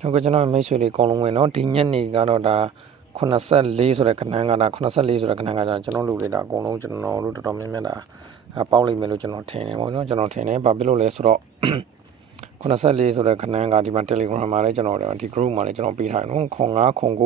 ဟုတ်ကဲ့ကျွန်တော်မိတ်ဆွေတွေအကုန်လုံးဝင်เนาะဒီညနေကတော့ဒါ84ဆိုတဲ့ခဏန်းကဒါ84ဆိုတဲ့ခဏန်းကဒါကျွန်တော်လူတွေဒါအကုန်လုံးကျွန်တော်တို့တော်တော်များများဒါအပေါက်လိုက်မယ်လို့ကျွန်တော်ထင်တယ်ပေါ့နော်ကျွန်တော်ထင်တယ်ဘာဖြစ်လို့လဲဆိုတော့ 84ဆိုတဲ့ခဏန်းကဒီမှာ Telegram မှာလည်းကျွန်တော်ဒီ group မှာလည်းကျွန်တော်ပေးထားတယ်နော်ခွန်9ခွန်9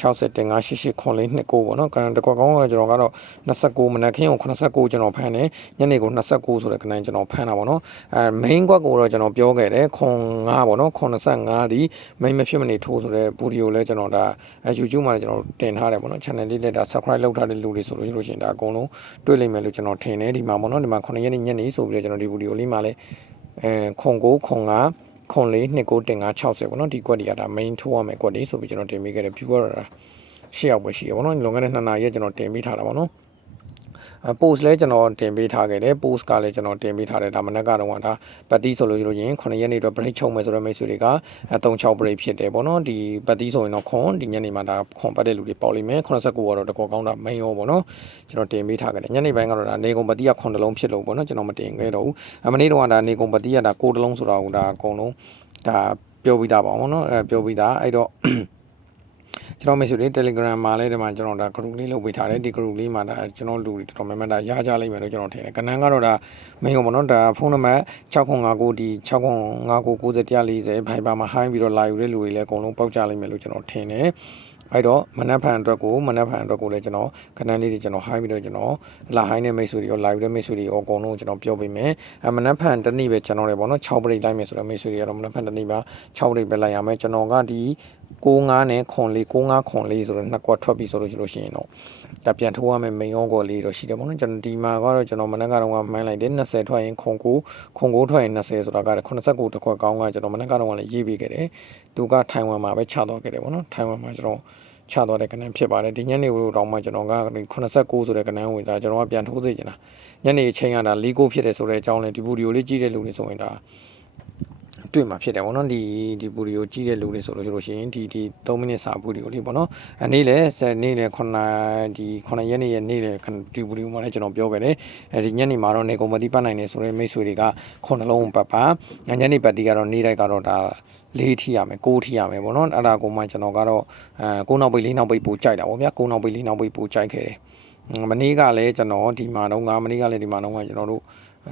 60တင်9 88ခွန်လေး29ပေါ့နော်ကံတကွက်ကောင်းကကျွန်တော်ကတော့29မနက်ခင်းကို89ကျွန်တော်ဖမ်းတယ်ညနေကို29ဆိုတဲ့ခဏန်းကျွန်တော်ဖမ်းတာပေါ့နော်အဲ main ကွက်ကိုတော့ကျွန်တော်ပြောခဲ့တယ်ခွန်9ပေါ့နော်85ဒီ main မဖြစ်မနေထိုးဆိုတဲ့ video လည်းကျွန်တော်ဒါ YouTube မှာလည်းကျွန်တော်တင်ထားတယ်ပေါ့နော် channel လေးလည်းဒါ subscribe လုပ်ထားတဲ့လူတွေဆိုလို့ရှိလို့ရှိရင်ဒါအကုန်လုံးတွေ့လိမ့်မယ်လို့ကျွန်တော်ထင်တယ်ဒီမှာပေါ့နော်ဒီမှာ9ရက်နေ့ညနေဆိုပြီးတော့ကျွန်တော်ဒီ video လေးမှာလည်း အဲခွန်9ခွန်9ခွန်လေး2 9တင်9 60ပေါ့နော်ဒီကွက်တွေကဒါ main ထိုးရမယ်ကွက်တွေဆိုပြီးကျွန်တော်တင်ပေးခဲ့တယ် viewer တာရှေ့ရောက်ပဲရှိရပေါ့နော်လွန်ခဲ့တဲ့2နာရီကျွန်တော်တင်ပေးထားတာပေါ့နော်အဲ post လဲကျွန်တော်တင်ပေးထားခဲ့တယ် post ကလည်းကျွန်တော်တင်ပေးထားတယ်ဒါမနက်ကတော့ကဒါပတ်တီဆိုလို့ရှိလို့ရင်9ရက်နေ့တော့ break ချုပ်မယ်ဆိုတော့မိတ်ဆွေတွေက36 break ဖြစ်တယ်ပေါ့နော်ဒီပတ်တီဆိုရင်တော့ခွန်ဒီညနေမှာဒါခွန်ပတ်တဲ့လူတွေပေါ့လိမ့်မယ်89ကတော့တကောကောင်းတာ main ရောပေါ့နော်ကျွန်တော်တင်ပေးထားခဲ့တယ်ညနေပိုင်းကတော့ဒါနေကုန်ပတ်တီကခွန်တစ်လုံးဖြစ်လို့ပေါ့နော်ကျွန်တော်မတင်ခဲ့တော့ဘူးအမနေ့တော့ကဒါနေကုန်ပတ်တီကဒါကိုတစ်လုံးဆိုတာကဒါအကုန်လုံးဒါပြောပြီးသားပါပေါ့နော်အဲပြောပြီးသားအဲ့တော့ ကျွန်တော်မိတ်ဆွေတွေ Telegram မှာလည်းဒီမှာကျွန်တော်ဒါ group လေးလုပ်ပေးထားတယ်ဒီ group လေးမှာဒါကျွန်တော်လူတွေတော်တော်များများဒါရကြလိမ့်မယ်လို့ကျွန်တော်ထင်တယ်ကနန်းကတော့ဒါ main ပေါ့နော်ဒါဖုန်းနံပါတ်6959ဒီ69599040 Viber မှာ high ပြီးတော့ live တဲ့လူတွေလည်းအကုန်လုံးပေါက်ကြလိမ့်မယ်လို့ကျွန်တော်ထင်တယ်အဲ့တော့မနက်ဖြန်အတွက်ကိုမနက်ဖြန်အတွက်ကိုလည်းကျွန်တော်ခဏလေးတွေကျွန်တော် high ပြီးတော့ကျွန်တော်လာ high နဲ့မိတ်ဆွေတွေရော live တဲ့မိတ်ဆွေတွေရောအကုန်လုံးကျွန်တော်ပြောပေးမယ်အမနက်ဖြန်တစ်နေ့ပဲကျွန်တော်လည်းပေါ့နော်6ပရိတ်လိုက်မယ်ဆိုတော့မိတ်ဆွေတွေကတော့မနက်ဖြန်တစ်နေ့ပါ6ပရိတ်ပဲလိုက်ရမယ်ကျွန်တော်ကဒီ 65နဲ့ခွန်လေး65ခွန်လေးဆိုတော့နှစ်ကွက်ထွက်ပြီဆိုလို့ရှိလို့ရှိရင်တော့ဒါပြန်ထိုးရမယ်မိန်ရောကောလေးတော့ရှိတယ်ပေါ့နော်ကျွန်တော်ဒီမှာကတော့ကျွန်တော်မနက်ကတော့မှန်းလိုက်တယ်20ထွက်ရင်ခွန်9ခွန်9ထွက်ရင်20ဆိုတာက89တစ်ခွက်ကောင်းကကျွန်တော်မနက်ကတော့လည်းရေးပေးခဲ့တယ်သူကထိုင်ဝမ်မှာပဲချတော့ခဲ့တယ်ပေါ့နော်ထိုင်ဝမ်မှာကျွန်တော်ချတော့တဲ့ကဏ္ဍဖြစ်ပါတယ်ဒီညနေကိုတော့မှကျွန်တော်က89ဆိုတဲ့ကဏ္ဍဝင်ဒါကျွန်တော်ကပြန်ထိုးစေချင်တာညနေအချိန်ကဒါ၄ကိုဖြစ်တယ်ဆိုတဲ့အကြောင်းလဲဒီဗီဒီယိုလေးကြည့်တဲ့လူတွေဆိုရင်ဒါ တွေ့မှာဖြစ်တယ်ပေါ့နော်ဒီဒီဗီဒီယိုကြည့်တဲ့လူတွေဆိုလို့ရှိလို့ရှိရင်ဒီဒီ3မိနစ်စာဗီဒီယိုလေးပေါ့နော်အနေ့လဲနေ့လဲ9ဒီ9ရက်နေ့ရဲ့နေ့လဲဒီဗီဒီယိုမှာလည်းကျွန်တော်ပြောခဲ့တယ်အဲဒီညနေမှာတော့နေကုန်မတိပတ်နိုင်နေဆိုတဲ့မိတ်ဆွေတွေကခုနှလုံးပတ်ပါညနေပတ်တီကတော့နေ့တိုင်းကတော့ဒါလေးထိရမယ်ကိုးထိရမယ်ပေါ့နော်အဲ့ဒါကိုမှကျွန်တော်ကတော့အဲကိုးနောက်ပိတ်လေးနောက်ပိတ်ပို့ကြိုက်တာပေါ့ဗျာကိုးနောက်ပိတ်လေးနောက်ပိတ်ပို့ကြိုက်ခဲ့တယ်မနေ့ကလည်းကျွန်တော်ဒီမှာတော့ငါမနေ့ကလည်းဒီမှာတော့ကျွန်တော်တို့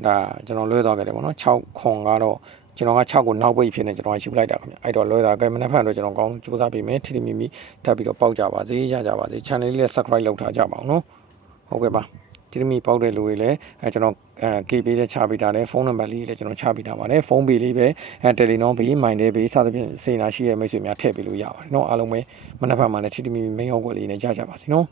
ဒါကျွန်တော်လွှဲသွားခဲ့တယ်ပေါ့နော်6ခွန်ကတော့ ကျွန်တော်က6ကိုနောက်ပိတ်ဖြစ်နေကျွန်တော်ကယူလိုက်တာခင်ဗျအဲ့တော့လွယ်တာကဲမနှက်ဖန်တော့ကျွန်တော်ကောင်းစူးစမ်းပေးမယ်ထီထီမီမီထပ်ပြီးတော့ပေါက်ကြပါစေရကြပါစေ channel လေးလည်း subscribe လုပ်ထားကြပါအောင်နော်ဟုတ်ကဲ့ပါဒီလိုမျိုးပေါက်တဲ့လူတွေလည်းအဲကျွန်တော်အဲကေပေးတဲ့ချပေးတာလည်းဖုန်းနံပါတ်လေးလည်းကျွန်တော်ချပေးတာပါတယ်ဖုန်းပေးလေးပဲအဲတယ်လီနောဘေးမိုင်တဲ့ဘေးစသဖြင့်စေနာရှိရဲ့မိတ်ဆွေများထည့်ပေးလို့ရပါတယ်နော်အားလုံးပဲမနက်ဖြန်မှလည်းချစ်တမီမိန်ဟုတ်ကွက်လေးနဲ့ကြားကြပါစီနော်